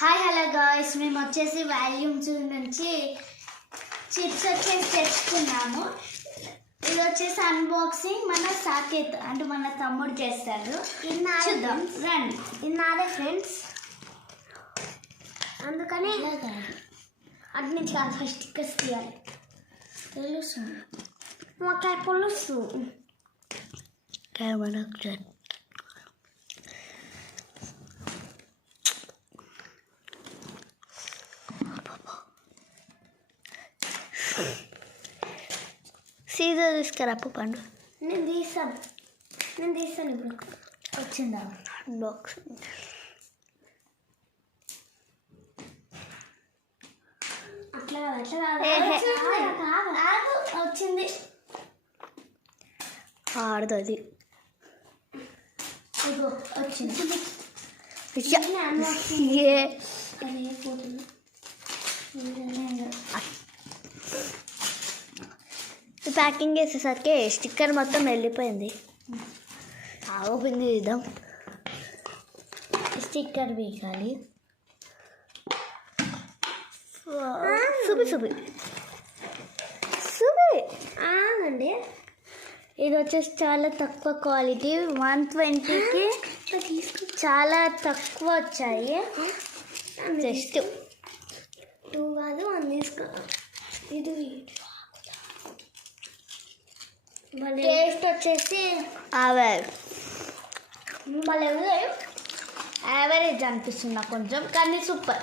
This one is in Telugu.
హాయ్ హలో గాయ్స్, మేము వచ్చేసి వాల్యూమ్స్ నుంచి చిప్స్ వచ్చేసి తెచ్చుకున్నాము. ఇది వచ్చేసి అన్బాక్సింగ్ మన సాకేత్ అంటే మన తమ్ముడు చేస్తాడు. చూద్దాం రండి. ఇది నాదే ఫ్రెండ్స్, అందుకని అటు నుంచి కాదు ఫస్ట్ స్టిక్కర్స్ తీయాలి. తెలుసు మాకాయ పులుసు సీజర్ తీసుకురా పండు. నేను తీస్తాను ఇప్పుడు. వచ్చిందా బాక్స్? అట్లా వచ్చింది. ఆడుతుంది. వచ్చింది. ప్యాకింగ్ చేసేసరికి స్టిక్కర్ మొత్తం వెళ్ళిపోయింది. ఓపెన్ చేద్దాం. స్టిక్కర్ వేయాలి. చూపి అండి, ఇది వచ్చేసి చాలా తక్కువ క్వాలిటీ. 120కి చాలా తక్కువ వచ్చాయి. జస్ట్ 2 కాదు 1 తీసుకో. ఇది టేస్ట్ వచ్చేసి మళ్ళీ యావరేజ్ అనిపిస్తుంది నాకు కొంచెం, కానీ సూపర్.